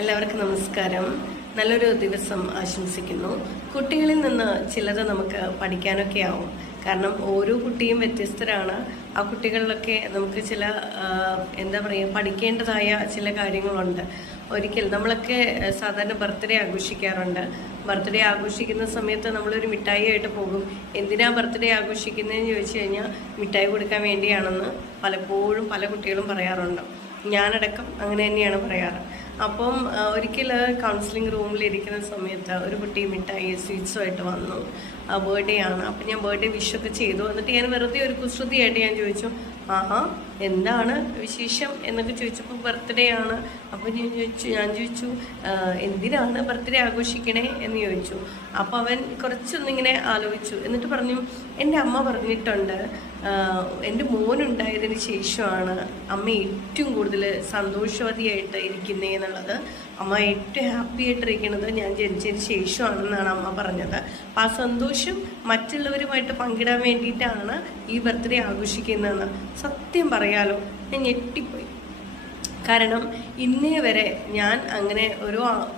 എല്ലാവർക്കും നമസ്കാരം. നല്ലൊരു ദിവസം ആശംസിക്കുന്നു. കുട്ടികളിൽ നിന്ന് ചിലത് നമുക്ക് പഠിക്കാനൊക്കെ ആവും. കാരണം ഓരോ കുട്ടിയും വ്യത്യസ്തരാണ്. ആ കുട്ടികളിലൊക്കെ നമുക്ക് ചില എന്താ പറയുക, പഠിക്കേണ്ടതായ ചില കാര്യങ്ങളുണ്ട്. ഒരിക്കൽ നമ്മളൊക്കെ സാധാരണ ബർത്ത്ഡേ ആഘോഷിക്കാറുണ്ട്. ബർത്ത്ഡേ ആഘോഷിക്കുന്ന സമയത്ത് നമ്മളൊരു മിഠായി ആയിട്ട് പോകും. എന്തിനാ ബർത്ത്ഡേ ആഘോഷിക്കുന്നതെന്ന് ചോദിച്ചു കഴിഞ്ഞാൽ മിഠായി കൊടുക്കാൻ വേണ്ടിയാണെന്ന് പലപ്പോഴും പല കുട്ടികളും പറയാറുണ്ട്. ഞാനടക്കം അങ്ങനെ തന്നെയാണ് പറയാറ്. അപ്പം ഒരിക്കൽ കൗൺസിലിംഗ് റൂമിൽ ഇരിക്കുന്ന സമയത്ത് ഒരു കുട്ടി മിഠായി സ്വീറ്റ്സുമായിട്ട് വന്നു. ബർത്ത്ഡേ ആണ്. അപ്പം ഞാൻ ബർത്ത്ഡേ വിഷൊക്കെ ചെയ്തു. എന്നിട്ട് ഞാൻ വെറുതെ ഒരു കുസൃതിയായിട്ട് ഞാൻ ചോദിച്ചു, ആഹാ എന്താണ് വിശേഷം എന്നൊക്കെ ചോദിച്ചപ്പോൾ ബർത്ത്ഡേ ആണ്. അപ്പം ഞാൻ ചോദിച്ചു എന്തിനാണ് ബർത്ത്ഡേ ആഘോഷിക്കണേ എന്ന് ചോദിച്ചു. അപ്പോൾ അവൻ കുറച്ചൊന്നിങ്ങനെ ആലോചിച്ചു. എന്നിട്ട് പറഞ്ഞു, എൻ്റെ അമ്മ പറഞ്ഞിട്ടുണ്ട് എൻ്റെ മോനുണ്ടായതിന് ശേഷമാണ് അമ്മ ഏറ്റവും കൂടുതൽ സന്തോഷവതിയായിട്ട് ഇരിക്കുന്നേ എന്നുള്ളത്. അമ്മ ഏറ്റവും ഹാപ്പി ആയിട്ടിരിക്കുന്നത് ഞാൻ ജനിച്ചതിന് ശേഷമാണെന്നാണ് അമ്മ പറഞ്ഞത്. അപ്പം ആ സന്തോഷം മറ്റുള്ളവരുമായിട്ട് പങ്കിടാൻ വേണ്ടിയിട്ടാണ് ഈ ബർത്ത്ഡേ ആഘോഷിക്കുന്നതെന്ന്. സത്യം പറയാലോ, ഞാൻ ഞെട്ടിപ്പോയി. കാരണം ഇന്നേ വരെ ഞാൻ അങ്ങനെ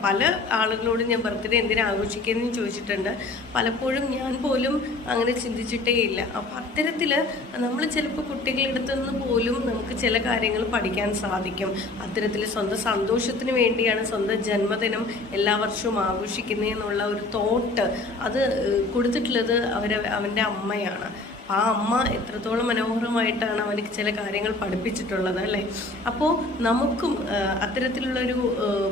പല ആളുകളോടും ഞാൻ ബർത്ത്ഡേ എന്തിനാ ആഘോഷിക്കുന്നതെന്ന് ചോദിച്ചിട്ടുണ്ട്. പലപ്പോഴും ഞാൻ പോലും അങ്ങനെ ചിന്തിച്ചിട്ടേ ഇല്ല. അപ്പം അത്തരത്തിൽ നമ്മൾ ചിലപ്പോൾ കുട്ടികളുടെ നിന്ന് പോലും നമുക്ക് ചില കാര്യങ്ങൾ പഠിക്കാൻ സാധിക്കും. അത്തരത്തിൽ സ്വന്തം സന്തോഷത്തിന് വേണ്ടിയാണ് സ്വന്തം ജന്മദിനം എല്ലാ വർഷവും ആഘോഷിക്കുന്നതെന്നുള്ള ഒരു തോട്ട് അത് കൊടുത്തിട്ടുള്ളത് അവൻ്റെ അമ്മയാണ്. ആ അമ്മ എത്രത്തോളം മനോഹരമായിട്ടാണ് അവർക്ക് ചില കാര്യങ്ങൾ പഠിപ്പിച്ചിട്ടുള്ളത് അല്ലേ. അപ്പോൾ നമുക്കും അത്തരത്തിലുള്ളൊരു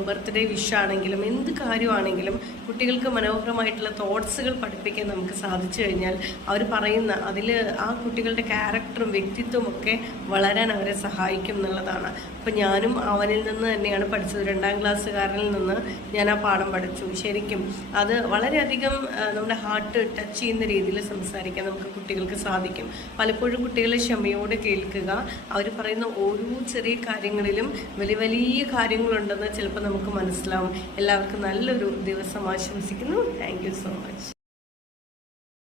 ബർത്ത്ഡേ വിഷാണെങ്കിലും എന്ത് കാര്യമാണെങ്കിലും കുട്ടികൾക്ക് മനോഹരമായിട്ടുള്ള തോട്ട്സുകൾ പഠിപ്പിക്കാൻ നമുക്ക് സാധിച്ചു കഴിഞ്ഞാൽ അവർ പറയുന്ന അതിൽ ആ കുട്ടികളുടെ ക്യാരക്ടറും വ്യക്തിത്വവും ഒക്കെ വളരാൻ അവരെ സഹായിക്കും എന്നുള്ളതാണ്. അപ്പം ഞാനും അവനിൽ നിന്ന് തന്നെയാണ് പഠിച്ചത്. 2ാം ക്ലാസ്സുകാരനിൽ നിന്ന് ഞാൻ ആ പാഠം പഠിച്ചു. ശരിക്കും അത് വളരെയധികം നമ്മുടെ ഹാർട്ട് ടച്ച് ചെയ്യുന്ന രീതിയിൽ സംസാരിക്കാൻ നമുക്ക് കുട്ടികൾക്ക് സാധിക്കും. പലപ്പോഴും കുട്ടികളെ ക്ഷമയോടെ കേൾക്കുക. അവർ പറയുന്ന ഓരോ ചെറിയ കാര്യങ്ങളിലും വലിയ വലിയ കാര്യങ്ങളുണ്ടെന്ന് ചിലപ്പോൾ നമുക്ക് മനസ്സിലാവും. എല്ലാവർക്കും നല്ലൊരു ദിവസം ആശംസിക്കുന്നു. Thank you so much.